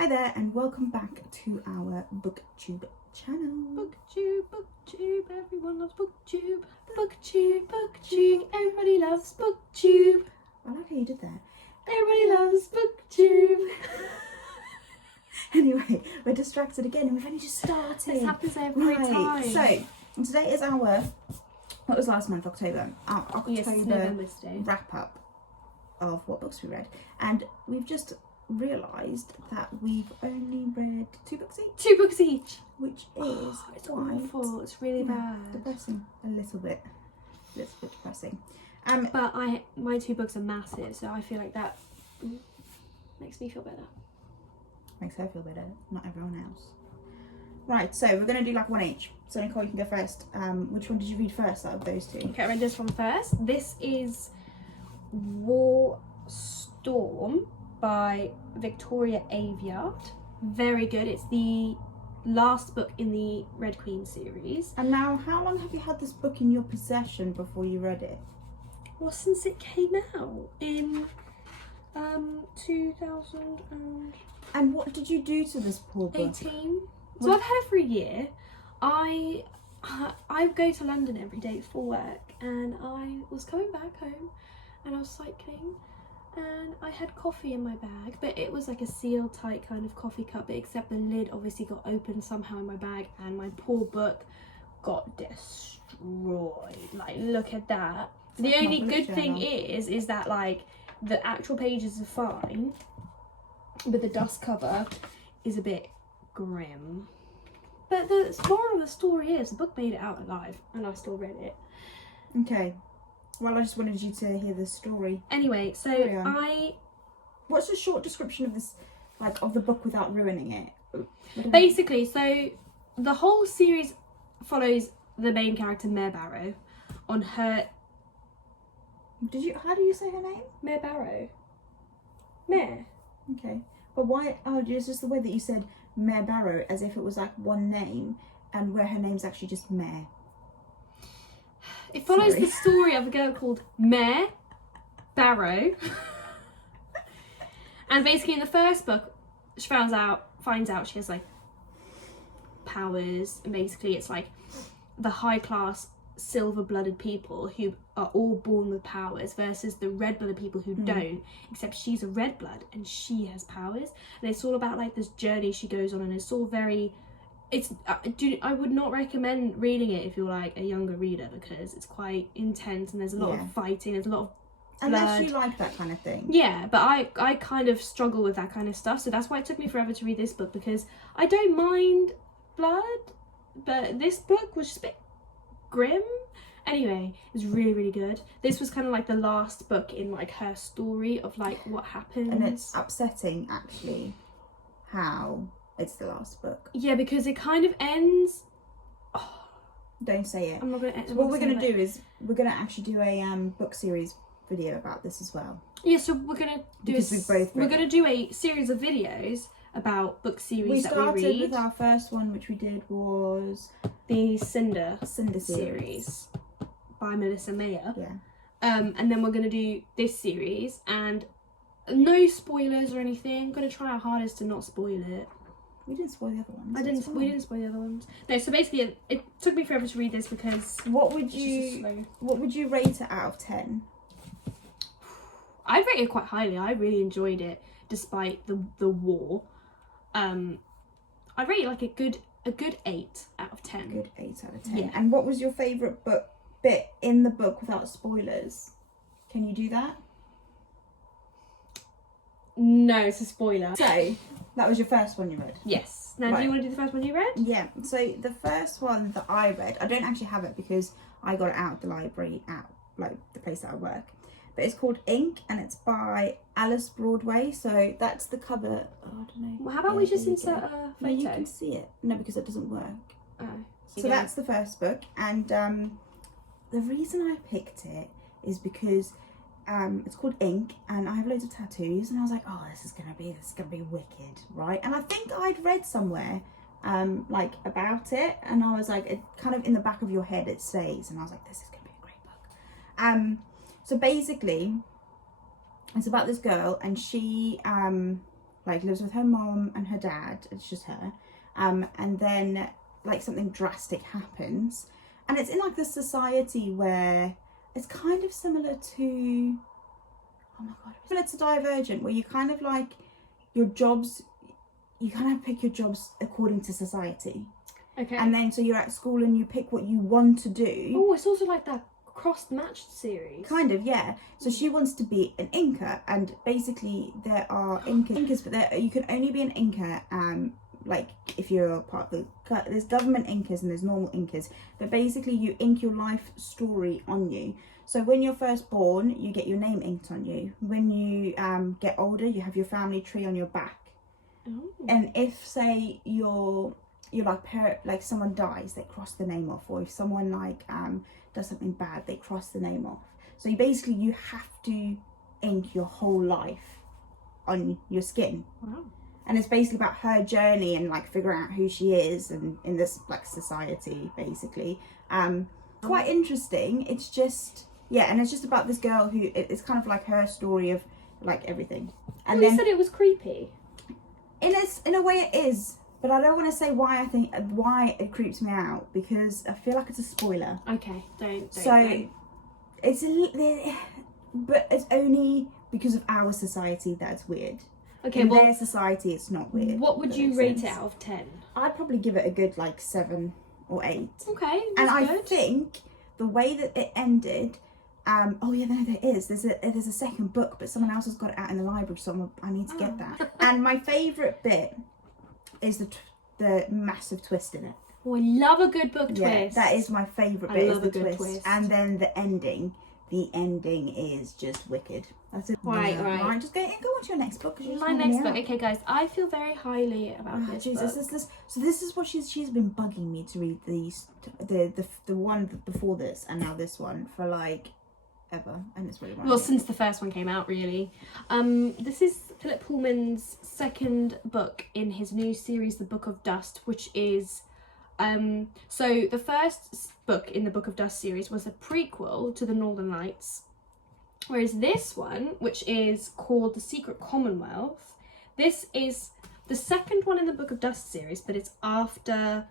Hi there and welcome back to our BookTube channel. BookTube, everyone loves BookTube. BookTube, everybody loves BookTube. I like how you did that. Everybody loves BookTube. Anyway, we're distracted again and we've only just started. This happens every time. So, today is our, what was last month, October? Our October wrap up of what books we read. And we've just realised that we've only read 2 books each. 2 books each. Which is it's awful. It's really bad. Depressing. A little bit depressing. But my 2 books are massive, so I feel like that makes me feel better. Makes her feel better, not everyone else. Right, so we're going to do like one each. So Nicole, you can go first. Which one did you read first out of those 2? Okay, I read this one first. This is War Storm by Victoria Aveyard. Very good. It's the last book in the Red Queen series. And now, how long have you had this book in your possession before you read it? Well, since it came out in 2000 and what did you do to this poor book? 18. So I've had it for a year. I go to London every day for work, and I was coming back home and I was cycling and I had coffee in my bag, but it was like a sealed tight kind of coffee cup, except the lid obviously got open somehow in my bag and my poor book got destroyed. Like, look at that. The only good thing is that like the actual pages are fine, but the dust cover is a bit grim. But the moral of the story is the book made it out alive and I still read it. Okay. Well, I just wanted you to hear the story. Anyway, so what's a short description of this, like, of the book without ruining it? Basically, so the whole series follows the main character, Mare Barrow, on her... How do you say her name? Mare Barrow. Mare. Okay. But why, it's just the way that you said Mare Barrow as if it was like one name and where her name's actually just Mare. It follows the story of a girl called Mare Barrow. And basically in the first book, she finds out she has like powers, and basically it's like the high class silver-blooded people who are all born with powers versus the red-blooded people who don't, except she's a red blood and she has powers, and it's all about like this journey she goes on, and it's all very... I would not recommend reading it if you're like a younger reader, because it's quite intense and there's a lot of fighting, there's a lot of blood. Unless you like that kind of thing. Yeah, but I kind of struggle with that kind of stuff, so that's why it took me forever to read this book, because I don't mind blood, but this book was just a bit grim. Anyway, it was really, really good. This was kind of like the last book in like her story of like what happened. And it's upsetting actually how it's the last book. Yeah, because it kind of ends... Oh, don't say it. I'm not gonna. So what we're gonna do is we're gonna actually do a book series video about this as well. Yeah, so we're gonna do we're gonna do a series of videos about book series that we read. We started with our first one, which we did was the Cinder series by Melissa Mayer. Yeah. And then we're gonna do this series, and no spoilers or anything. I'm gonna try our hardest to not spoil it. We didn't spoil the other ones. We didn't spoil the other ones. No, so basically it took me forever to read this because... What would you rate it out of 10? I'd rate it quite highly. I really enjoyed it despite the war. I'd rate it like a good 8 out of 10. Good 8 out of 10. Yeah. And what was your favourite bit in the book without spoilers? Can you do that? No, it's a spoiler. So, that was your first one you read? Yes. Now, do you want to do the first one you read? Yeah. So, the first one that I read, I don't actually have it because I got it out of the library at like the place that I work. But it's called Ink, and it's by Alice Broadway. So, that's the cover. Oh, I don't know. Well, how about we just insert a photo? No, you can see it. No, because it doesn't work. Oh. So, that's the first book. And the reason I picked it is because... it's called Ink, and I have loads of tattoos, and I was like, oh, this is gonna be wicked, right? And I think I'd read somewhere like about it, and I was like, it kind of in the back of your head it stays, and I was like, this is gonna be a great book. So basically it's about this girl, and she like lives with her mom and her dad. It's just her. And then like something drastic happens, and it's in like this society where it's kind of similar to, oh my god, similar to Divergent, where you kind of like your jobs, you kind of pick your jobs according to society. Okay. And then so you're at school and you pick what you want to do. Oh, it's also like that cross-matched series. Kind of, yeah. So she wants to be an inker, and basically there are inkers, but you can only be an inker like if you're part of there's government inkers and there's normal inkers, but basically you ink your life story on you. So when you're first born, you get your name inked on you. When you get older, you have your family tree on your back. Oh. And if say you're like someone dies, they cross the name off, or if someone like does something bad, they cross the name off. So you have to ink your whole life on your skin. Wow. And it's basically about her journey and like figuring out who she is and in this like society basically. Quite interesting. It's just, yeah, and it's just about this girl who, it's kind of like her story of like everything. And you said it was creepy. In a way it is, but I don't want to say why it creeps me out, because I feel like it's a spoiler. Okay, don't. But it's only because of our society that's weird. Okay, In their society, it's not weird. What would you rate it out of 10? I'd probably give it a good like 7 or 8. Okay, And that's I good. think the way that it ended, oh yeah, no, there is. There's a second book, but someone else has got it out in the library, so I need to get that. And my favourite bit is the massive twist in it. Oh, I love a good book twist. Yeah, that is my favourite I bit. love is a the good twist. twist. And then the ending. The ending is just wicked. That's it. Right. Right, just go on to your next book. My next book. Okay, guys, I feel very highly about Oh, this Jesus, book. this is what she's been bugging me to read the one before this and now this one for like ever, and it's really Well, since the first one came out, really. This is Philip Pullman's second book in his new series, The Book of Dust, which is so the first book in the Book of Dust series was a prequel to the Northern Lights, whereas this one, which is called The Secret Commonwealth, this is the second one in the Book of Dust series, but it's after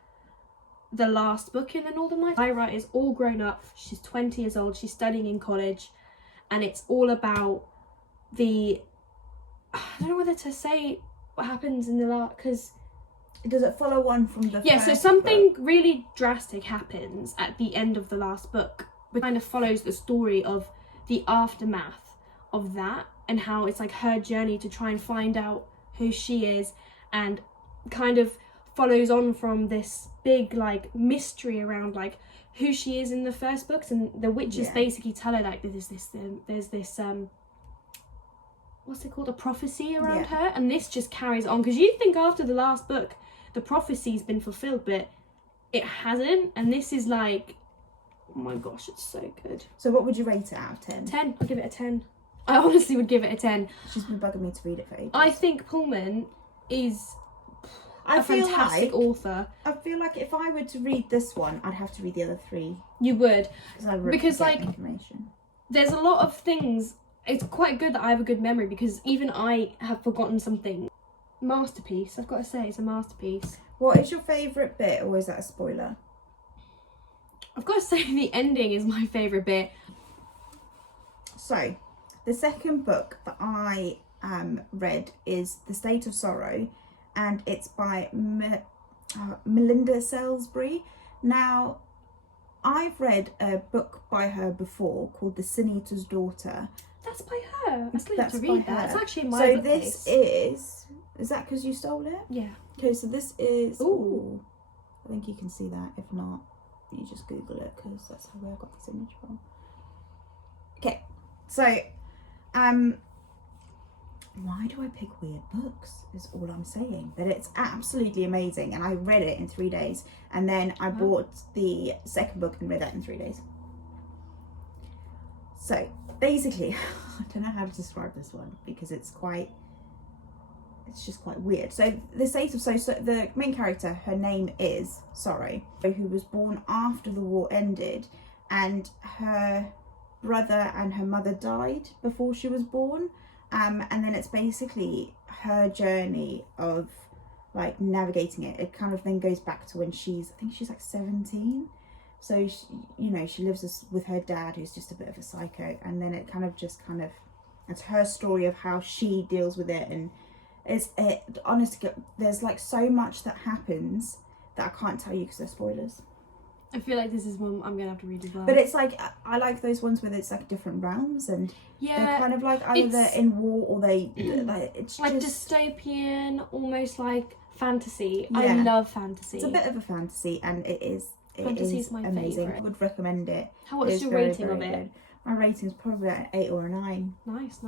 the last book in the Northern Lights. Lyra is all grown up. She's 20 years old. She's studying in college, and it's all about I don't know whether to say what happens in the last, because does it follow on from the so something really drastic happens at the end of the last book, but kind of follows the story of the aftermath of that and how it's like her journey to try and find out who she is, and kind of follows on from this big like mystery around like who she is in the first books, and the witches basically tell her like there's this what's it called, a prophecy around her, and this just carries on, because you think after the last book the prophecy's been fulfilled, but it hasn't, and this is like, oh my gosh, it's so good. So what would you rate it out of 10? 10. I'll give it a 10. I honestly would give it a 10. She's been bugging me to read it for ages. I think Pullman is a fantastic author. I feel like if I were to read this one, I'd have to read the other 3. You would. Because like information. There's a lot of things. It's quite good that I have a good memory, because even I have forgotten something. Masterpiece, I've got to say, it's a masterpiece. What is your favourite bit, or is that a spoiler? I've got to say the ending is my favourite bit. So, the second book that I read is The State of Sorrow, and it's by Melinda Salisbury. Now, I've read a book by her before called The Sin Eater's Daughter. That's by her. I still have to That's read by that. her. It's actually in my So bookcase. this is that because you stole it? Yeah. Okay, so this is. Ooh. I think you can see that. If not, you just Google it, because that's where I got this image from. Okay, so why do I pick weird books? Is all I'm saying. But it's absolutely amazing, and I read it in 3 days, and then I bought the second book and read that in 3 days. So basically, I don't know how to describe this one, because it's just quite weird. So the main character, her name is Sorrow, who was born after the war ended, and her brother and her mother died before she was born. And then it's basically her journey of like navigating it. It kind of then goes back to when I think she's like 17. So she, you know, she lives with her dad, who's just a bit of a psycho, and then it it's her story of how she deals with it. And honestly, there's like so much that happens that I can't tell you because they're spoilers. I feel like this is one I'm gonna have to read as well. But it's like, I like those ones where it's like different realms, and they're kind of like either they're in war or they like, it's like just dystopian, almost like fantasy. Yeah. I love fantasy. It's a bit of a fantasy, and it is Fantasy is my amazing. favourite. I would recommend it. What's your rating of it? Good. My rating is probably an 8 or a 9. Nice.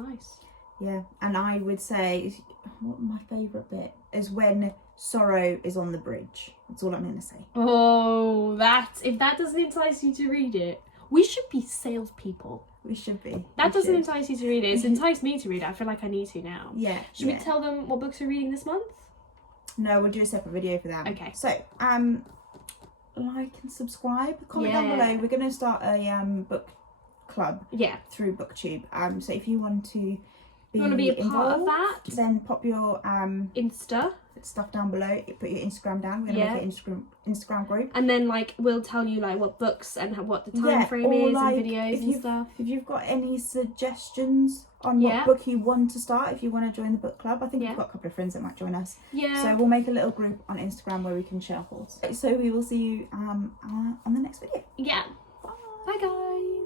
Yeah, and I would say what my favourite bit is when Sorrow is on the bridge. That's all I'm going to say. Oh, if that doesn't entice you to read it, we should be salespeople. We should be. That doesn't entice you to read it. It's enticed me to read it. I feel like I need to now. Yeah. Should we tell them what books we're reading this month? No, we'll do a separate video for that. Okay. So, like and subscribe. Comment down below. We're going to start a book club. Yeah. Through BookTube. So if you want to be a part of that, then pop your Insta stuff down below. Put your Instagram down. We're gonna make an Instagram group, and then like we'll tell you like what books and what the time frame is, like, and videos and stuff. If you've got any suggestions on what book you want to start, if you want to join the book club, I think we've got a couple of friends that might join us. Yeah. So we'll make a little group on Instagram where we can share thoughts. So we will see you on the next video. Yeah. Bye guys.